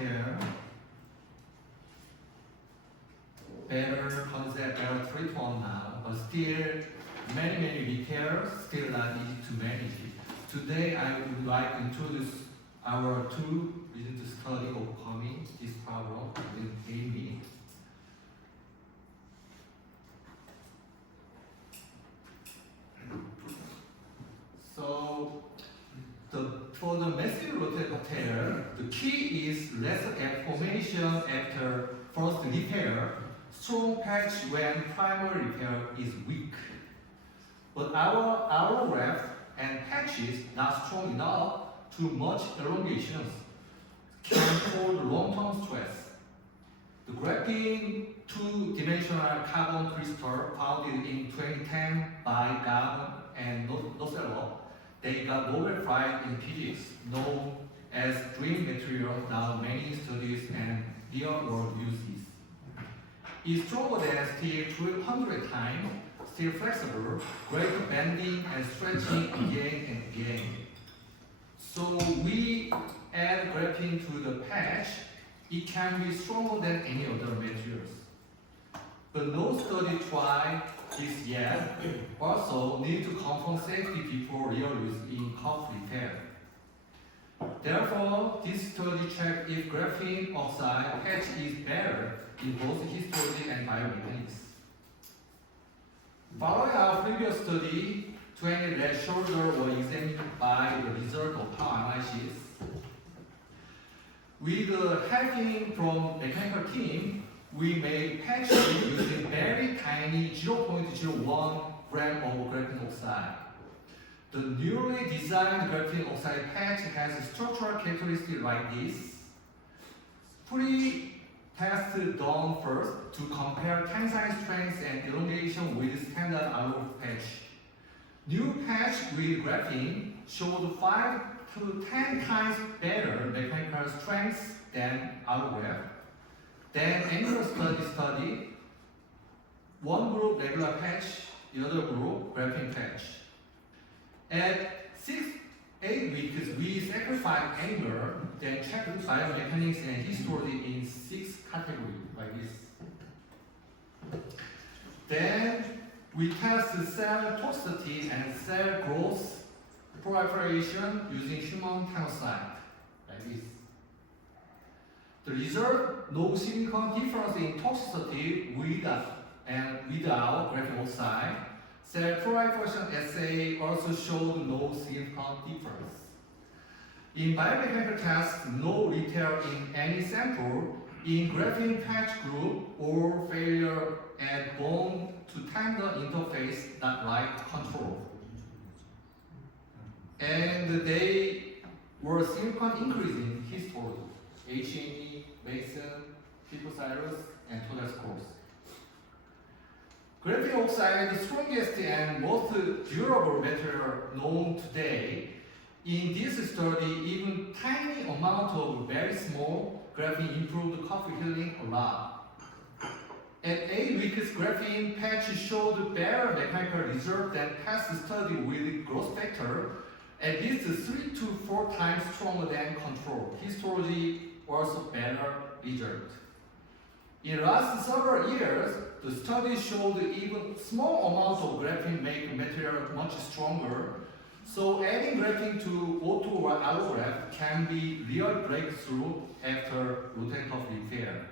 tear, better concept, better treatment now, but still many details, still not easy to manage it. Today I would like to introduce our two reasons to study overcoming this problem within 8 minutes. So, for the massive rotator tear, the key is less formation after first repair, strong patch when primary repair is weak. But our allograft and patches not strong enough to much elongations can hold long-term stress. The graphene two-dimensional carbon crystal founded in 2010 by Gabon and Nanosso재로, they got Nobel Prize in Physics, known as dream material. Now many studies and real-world uses. It's stronger than steel 200 times, still flexible, great bending and stretching again and again. So we add graphene to the patch, it can be stronger than any other materials. But no study tried this yet. Also need to confirm safety before real use in cuff repair. Therefore, this study checked if graphene oxide patch is better in both histology and biomechanics. Following our previous study, 20 left shoulder were examined by the result of power analysis. With the helping from mechanical team, we made patches using very tiny 0.01 gram of graphene oxide. The newly designed graphene oxide patch has structural characteristics like this. Pre-test done first to compare tensile strength and elongation with standard allograft patch. New patch with graphene showed 5 to 10 times better mechanical strength than allograft. Then annual study, one group regular patch, the other group graphene patch. At 6-8 weeks, we sacrificed annual, then checked biomechanics and histology in 6 categories like this. Then we tested cell toxicity and cell growth proliferation using human tenocyte like this. The result, no significant difference in toxicity with and without graphene oxide. Cell proliferation assay also showed no significant difference. In biomechanical tests, no retear in any sample. In graphene patch group, or failure at bone to tendon interface, not right control. And they were significant increase in histology, HNE, Mason, Picocyrus, and total scores. Graphene oxide, the strongest and most durable material known today. In this study, even tiny amount of very small graphene improved cuff healing a lot. At 8 weeks, graphene patch showed better mechanical result than past study with growth factor, at least 3 to 4 times stronger than control. Histology also better result. In last several years, the study showed even small amounts of graphene make material much stronger. So adding graphene to auto or allograft can be real breakthrough after rotator cuff repair.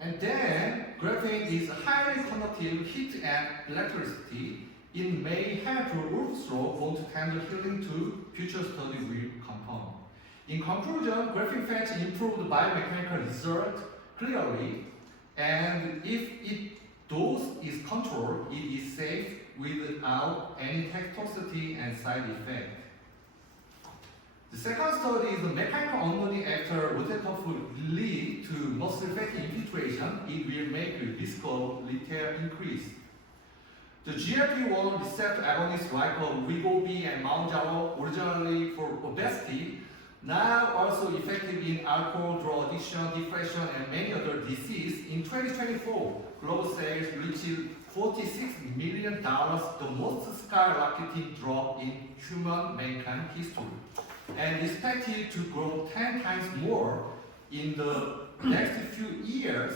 And then graphene is highly conductive heat and electricity. It may help ulcer bone to tendon healing to future study will compound. In conclusion, graphene patch improved biomechanical result clearly, and if dose is controlled, it is safe without any toxicity and side effect. The second study is the mechanical unloading after rotator cuff lead to muscle fatty infiltration. It will make the risk of retear increase. The GLP-1 receptor agonists like Wegovy and Mounjaro, originally for obesity, now also effective in alcohol, drug addiction, depression, and many other diseases. In 2024, global sales reached $46 million, the most skyrocketing drug in human mankind history. and expected to grow 10 times more in the next few years.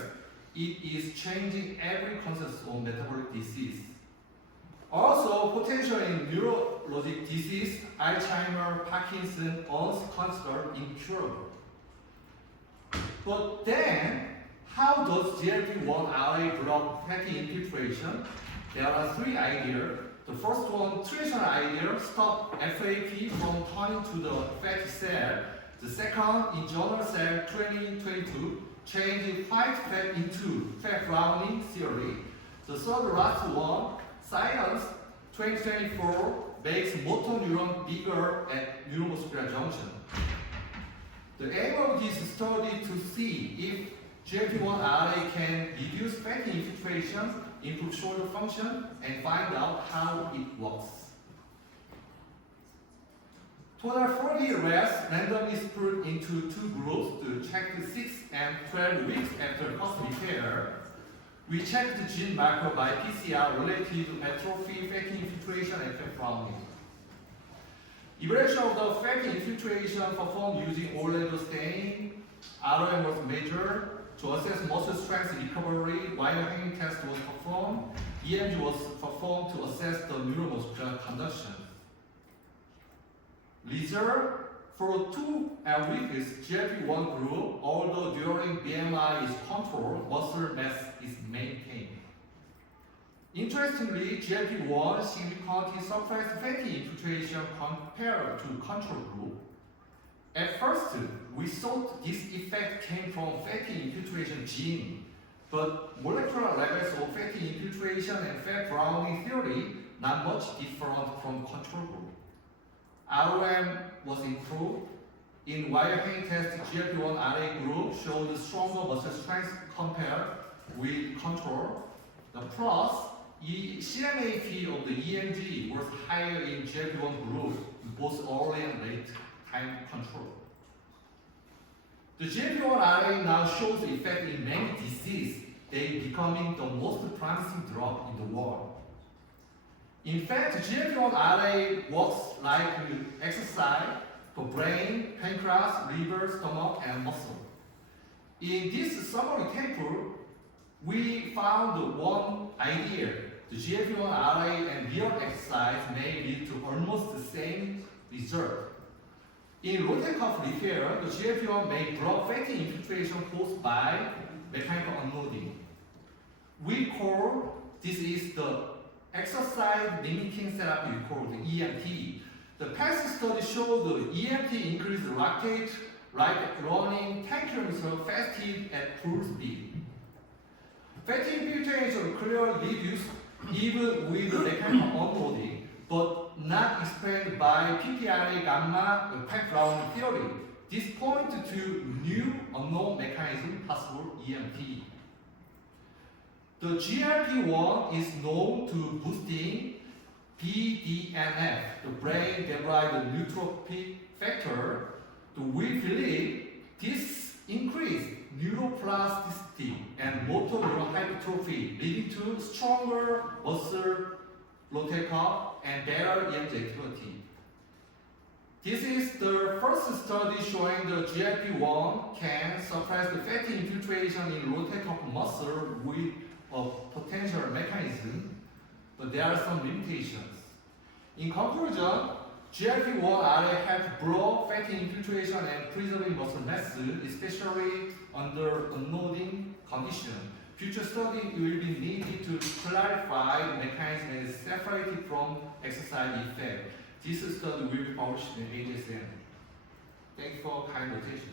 It is changing every concept of metabolic disease. Also, potential in neurologic disease, Alzheimer, Parkinson, are considered incurable. But then, how does GLP-1 block fatty infiltration? There are three ideas. The first one, traditional idea, stop FAP from turning to the fatty cell. The second, in journal cell 2022, change white fat into fat browning theory. The third last one, science 2024, makes motor neuron bigger at neuromuscular junction. The aim of this study to see if GLP-1 can reduce fatty infiltration, improve shoulder function, and find out how it works. Total 40 rats randomly split into two groups to check the 6 and 12 weeks after first repair. We checked the gene marker by PCR related to atrophy, fatty infiltration, and fat browning. Evaluation of the fatty infiltration performed using Orlando stain, ROM was measured. To assess muscle strength recovery, wire-hanging test was performed. EMG was performed to assess the neuromuscular conduction. Result for 2 weeks, GLP-1 group, although during BMI is controlled, muscle mass is maintained. Interestingly, GLP-1 significantly suppressed fatty infiltration compared to control group. At first, we thought this effect came from fatty infiltration gene, but molecular levels of fatty infiltration and fat browning theory not much different from control group. ROM was improved. In wire-hanging test, GLP-1 RA group showed stronger muscle strength compared with control. The plus, CMAP of the EMG was higher in GLP-1 group, both early and late time control. The GLP-1 RA now shows effect in many diseases, they becoming the most promising drug in the world. In fact, GLP-1 RA works like exercise for brain, pancreas, liver, stomach, and muscle. In this summary table, we found one idea. The GLP-1 RA and real exercise may lead to almost the same result. In rotator cuff repair, the GLP-1 may block fatty infiltration caused by mechanical unloading. We call this is the exercise-mimicking therapy called EMT. The past study showed the EMT increased lactate rate like running 10 km faster at full speed. Fatty infiltration clearly reduced even with mechanical unloading, but not explained by PPRA gamma fat browning theory. This points to new unknown mechanism possible EMT. The GLP-1 is known to boosting BDNF, the brain-derived neurotrophic factor. We believe this increased neuroplasticity and motor neuron hypertrophy, leading to stronger muscle rotator cuff and better EMG activity. This is the first study showing the GLP-1 can suppress the fatty infiltration in rotator cuff muscle with a potential mechanism, but there are some limitations. In conclusion, GLP-1 RA help block fatty infiltration and preserving muscle mass, especially under unloading condition. Future study will be needed to clarify the mechanism and separate it from exercise effect. This study will be published in AJSN. Thank you for kind attention.